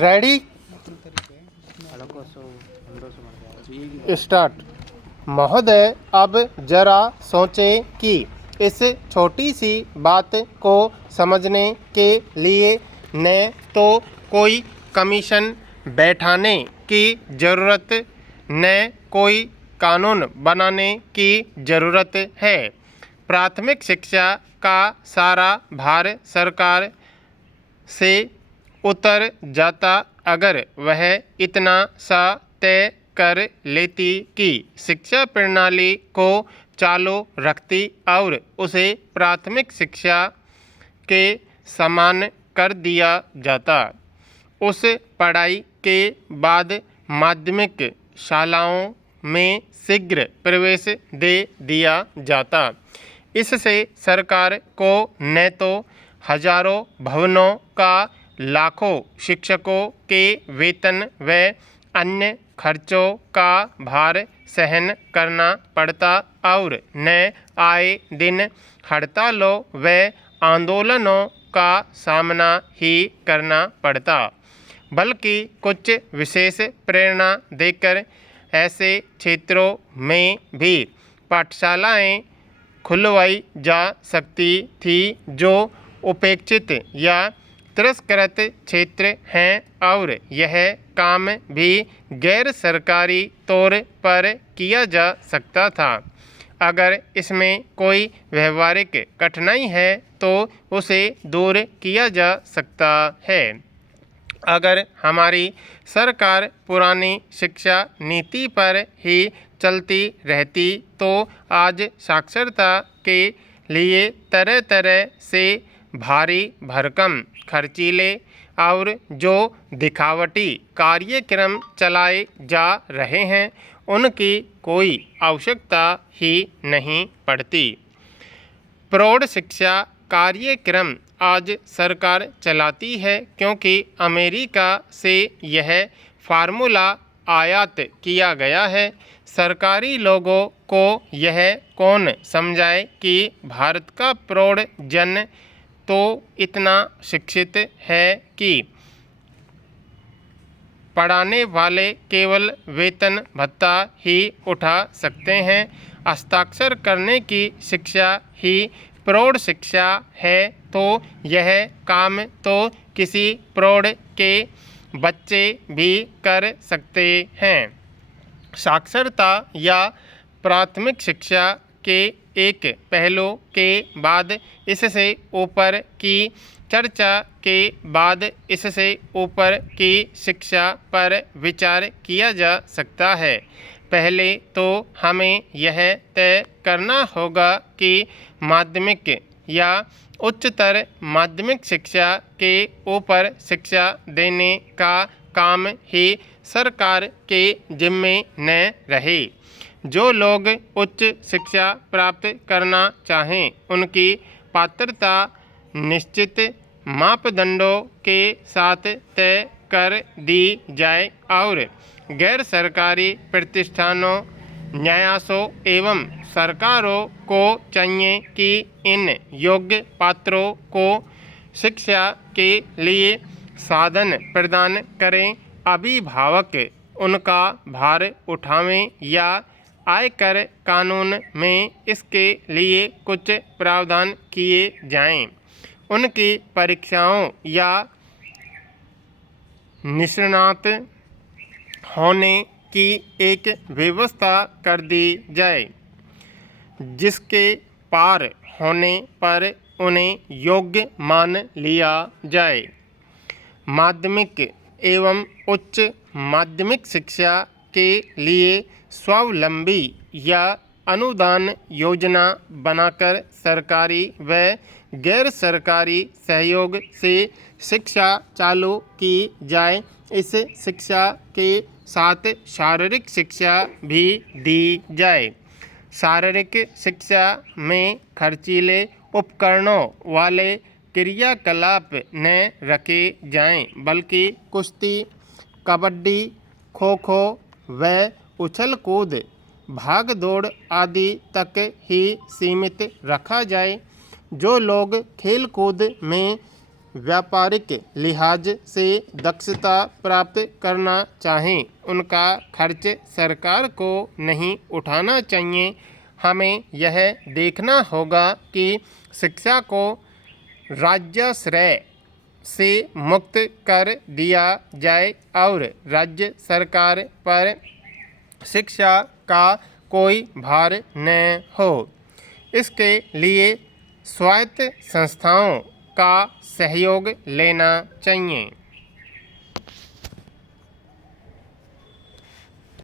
Ready start. महोदय, अब जरा सोचें कि इस छोटी सी बात को समझने के लिए न तो कोई कमीशन बैठाने की ज़रूरत न कोई कानून बनाने की ज़रूरत है। प्राथमिक शिक्षा का सारा भार सरकार से उतर जाता अगर वह इतना सा तय कर लेती कि शिक्षा प्रणाली को चालू रखती और उसे प्राथमिक शिक्षा के समान कर दिया जाता। उस पढ़ाई के बाद माध्यमिक शालाओं में शीघ्र प्रवेश दे दिया जाता। इससे सरकार को न तो हजारों भवनों का लाखों शिक्षकों के वेतन व अन्य खर्चों का भार सहन करना पड़ता और न आए दिन हड़तालों व आंदोलनों का सामना ही करना पड़ता, बल्कि कुछ विशेष प्रेरणा देकर ऐसे क्षेत्रों में भी पाठशालाएं खुलवाई जा सकती थी जो उपेक्षित या तिरस्कृत क्षेत्र हैं और यह काम भी गैर सरकारी तौर पर किया जा सकता था। अगर इसमें कोई व्यवहारिक कठिनाई है तो उसे दूर किया जा सकता है। अगर हमारी सरकार पुरानी शिक्षा नीति पर ही चलती रहती तो आज साक्षरता के लिए तरह तरह से भारी भरकम खर्चीले और जो दिखावटी कार्यक्रम चलाए जा रहे हैं उनकी कोई आवश्यकता ही नहीं पड़ती। प्रौढ़ शिक्षा कार्यक्रम आज सरकार चलाती है क्योंकि अमेरिका से यह फार्मूला आयात किया गया है। सरकारी लोगों को यह कौन समझाए कि भारत का प्रौढ़ जन तो इतना शिक्षित है कि पढ़ाने वाले केवल वेतन भत्ता ही उठा सकते हैं। हस्ताक्षर करने की शिक्षा ही प्रौढ़ शिक्षा है तो यह काम तो किसी प्रौढ़ के बच्चे भी कर सकते हैं। साक्षरता या प्राथमिक शिक्षा के एक पहलू के बाद इससे ऊपर की चर्चा के बाद इससे ऊपर की शिक्षा पर विचार किया जा सकता है। पहले तो हमें यह तय करना होगा कि माध्यमिक या उच्चतर माध्यमिक शिक्षा के ऊपर शिक्षा देने का काम ही सरकार के जिम्मे न रहे। जो लोग उच्च शिक्षा प्राप्त करना चाहें उनकी पात्रता निश्चित मापदंडों के साथ तय कर दी जाए और गैर सरकारी प्रतिष्ठानों, न्यासों एवं सरकारों को चाहिए कि इन योग्य पात्रों को शिक्षा के लिए साधन प्रदान करें। अभिभावक उनका भार उठावें या आयकर कानून में इसके लिए कुछ प्रावधान किए जाएं। उनकी परीक्षाओं या निष्णात होने की एक व्यवस्था कर दी जाए जिसके पार होने पर उन्हें योग्य मान लिया जाए। माध्यमिक एवं उच्च माध्यमिक शिक्षा के लिए स्वावलंबी या अनुदान योजना बनाकर सरकारी व गैर सरकारी सहयोग से शिक्षा चालू की जाए। इस शिक्षा के साथ शारीरिक शिक्षा भी दी जाए। शारीरिक शिक्षा में खर्चीले उपकरणों वाले क्रियाकलाप न रखे जाएं, बल्कि कुश्ती, कबड्डी, खो खो व उछल कूद, भाग दौड़ आदि तक ही सीमित रखा जाए। जो लोग खेल कूद में व्यापारिक लिहाज से दक्षता प्राप्त करना चाहें उनका खर्च सरकार को नहीं उठाना चाहिए। हमें यह देखना होगा कि शिक्षा को राज्याश्रय से मुक्त कर दिया जाए और राज्य सरकार पर शिक्षा का कोई भार न हो। इसके लिए स्वायत्त संस्थाओं का सहयोग लेना चाहिए।